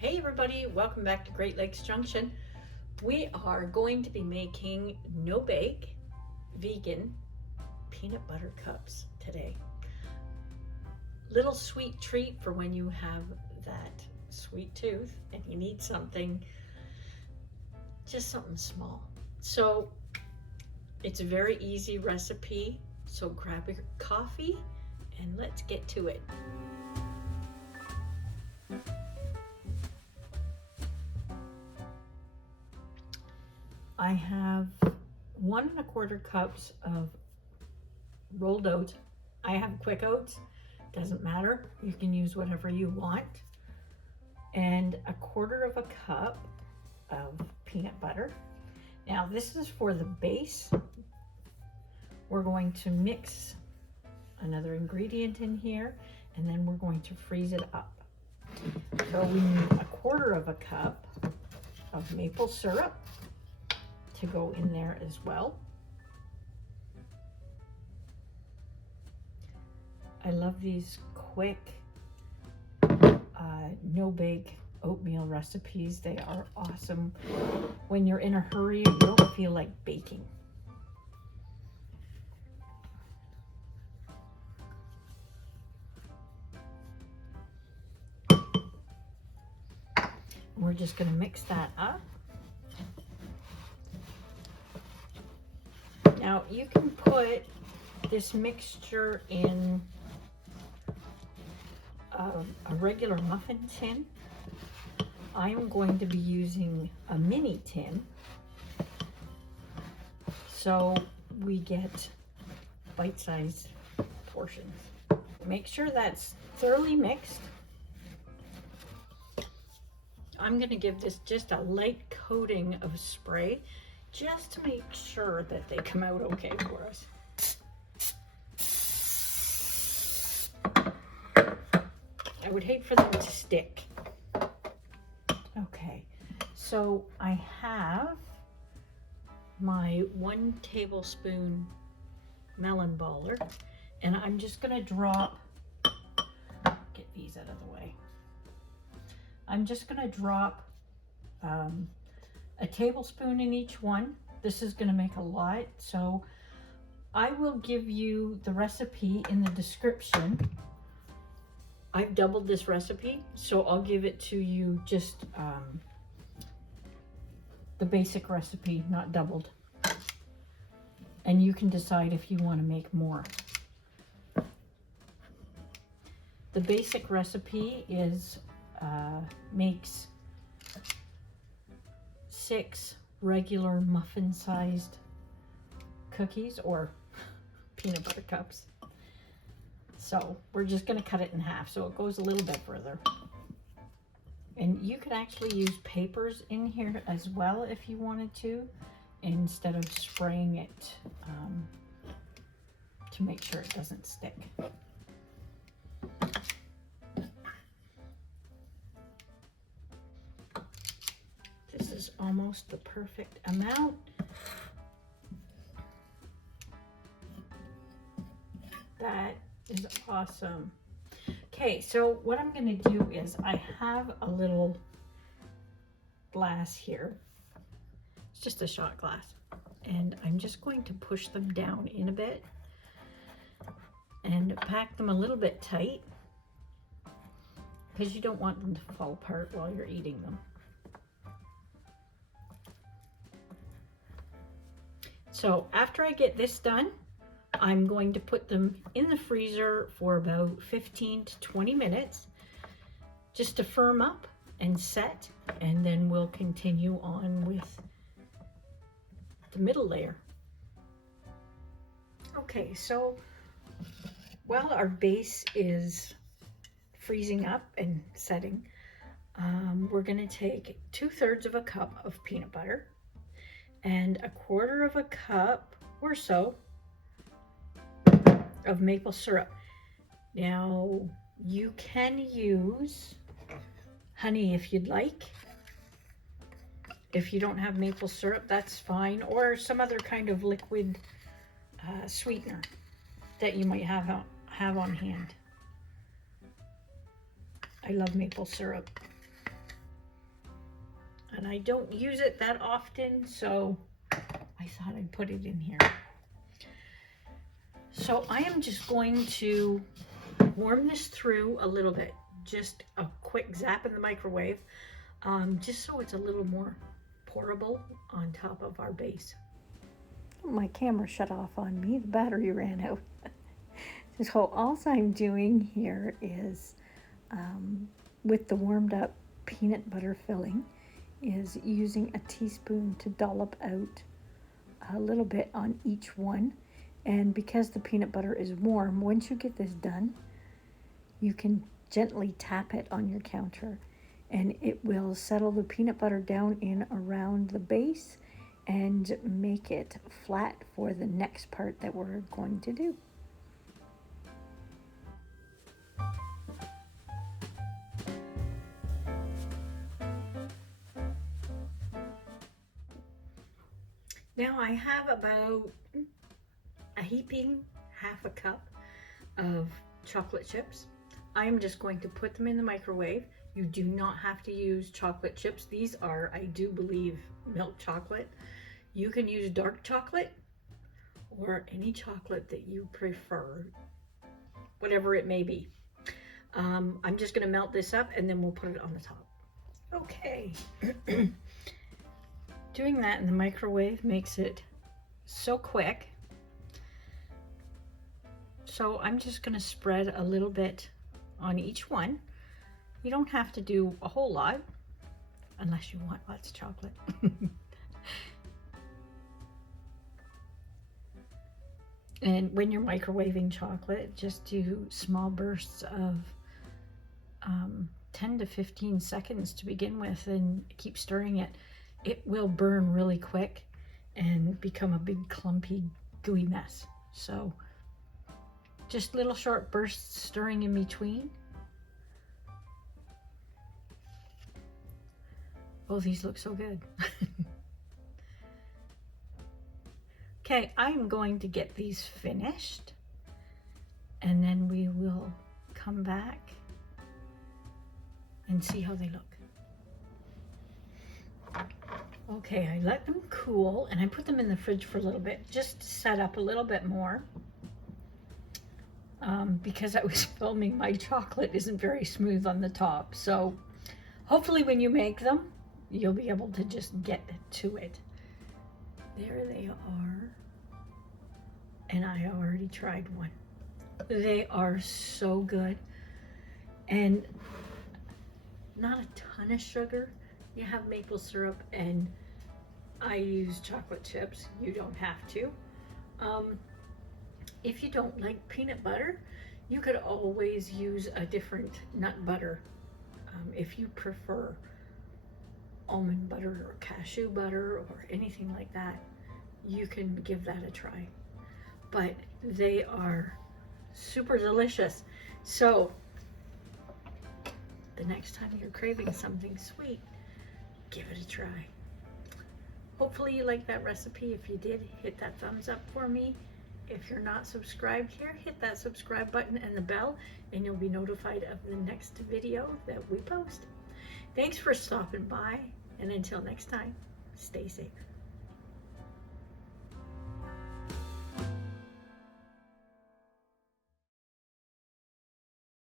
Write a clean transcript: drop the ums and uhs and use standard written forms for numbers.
Hey everybody, welcome back to Great Lakes Junction. We are going to be making no bake, vegan peanut butter cups today. Little sweet treat for when you have that sweet tooth and you need something, just something small. So it's a very easy recipe. So grab your coffee and let's get to it. I have 1 1/4 cups of rolled oats. I have quick oats, doesn't matter. You can use whatever you want. And 1/4 cup of peanut butter. Now this is for the base. We're going to mix another ingredient in here and then we're going to freeze it up. So we need 1/4 cup of maple syrup to go in there as well. I love these quick no bake oatmeal recipes. They are awesome. When you're in a hurry, you don't feel like baking. We're just going to mix that up. Now you can put this mixture in a regular muffin tin. I am going to be using a mini tin, so we get bite-sized portions. Make sure that's thoroughly mixed. I'm going to give this just a light coating of spray just to make sure that they come out okay for us. I would hate for them to stick. Okay, so I have my 1 tablespoon melon baller, and I'm just going to drop, get these out of the way. I'm just going to drop a tablespoon in each one. This is going to make a lot, so I will give you the recipe in the description. I've doubled this recipe, so I'll give it to you just the basic recipe, not doubled. And you can decide if you want to make more. The basic recipe is makes 6 regular muffin-sized cookies or peanut butter cups. So we're just going to cut it in half so it goes a little bit further. And you could actually use papers in here as well if you wanted to, instead of spraying it to make sure it doesn't stick. This is almost the perfect amount. That is awesome. Okay, so what I'm going to do is I have a little glass here. It's just a shot glass. And I'm just going to push them down in a bit and pack them a little bit tight because you don't want them to fall apart while you're eating them. So after I get this done, I'm going to put them in the freezer for about 15 to 20 minutes just to firm up and set, and then we'll continue on with the middle layer. Okay, so while our base is freezing up and setting, we're going to take 2/3 cup of peanut butter and 1/4 cup or so of maple syrup. Now you can use honey if you'd like. If you don't have maple syrup, that's fine, or some other kind of liquid sweetener that you might have on hand. I love maple syrup. and I don't use it that often, so I thought I'd put it in here. So I am just going to warm this through a little bit, just a quick zap in the microwave, just so it's a little more pourable on top of our base. My camera shut off on me, the battery ran out. So all I'm doing here is, with the warmed up peanut butter filling, is using a teaspoon to dollop out a little bit on each one. And because the peanut butter is warm, once you get this done, you can gently tap it on your counter and it will settle the peanut butter down in around the base and make it flat for the next part that we're going to do. Now I have about a heaping half a cup of chocolate chips. I'm just going to put them in the microwave. You do not have to use chocolate chips. These are, I do believe, milk chocolate. You can use dark chocolate or any chocolate that you prefer, whatever it may be. I'm just going to melt this up and then we'll put it on the top. Okay. Doing that in the microwave makes it so quick. So I'm just going to spread a little bit on each one. You don't have to do a whole lot unless you want lots of chocolate. And when you're microwaving chocolate, just do small bursts of 10 to 15 seconds to begin with and keep stirring it. It will burn really quick and become a big clumpy gooey mess. So just little short bursts stirring in between. Oh, these look so good. Okay, I'm going to get these finished and then we will come back and see how they look. Okay, I let them cool and I put them in the fridge for a little bit just to set up a little bit more. Because I was filming, my chocolate isn't very smooth on the top. So hopefully when you make them, you'll be able to just get to it. There they are. And I already tried one. They are so good. And not a ton of sugar. You have maple syrup and I use chocolate chips. You don't have to. If you don't like peanut butter, you could always use a different nut butter. If you prefer almond butter or cashew butter or anything like that, you can give that a try. But they are super delicious. So the next time you're craving something sweet, give it a try. Hopefully you liked that recipe. If you did, hit that thumbs up for me. If you're not subscribed here, hit that subscribe button and the bell, and you'll be notified of the next video that we post. Thanks for stopping by, and until next time, stay safe.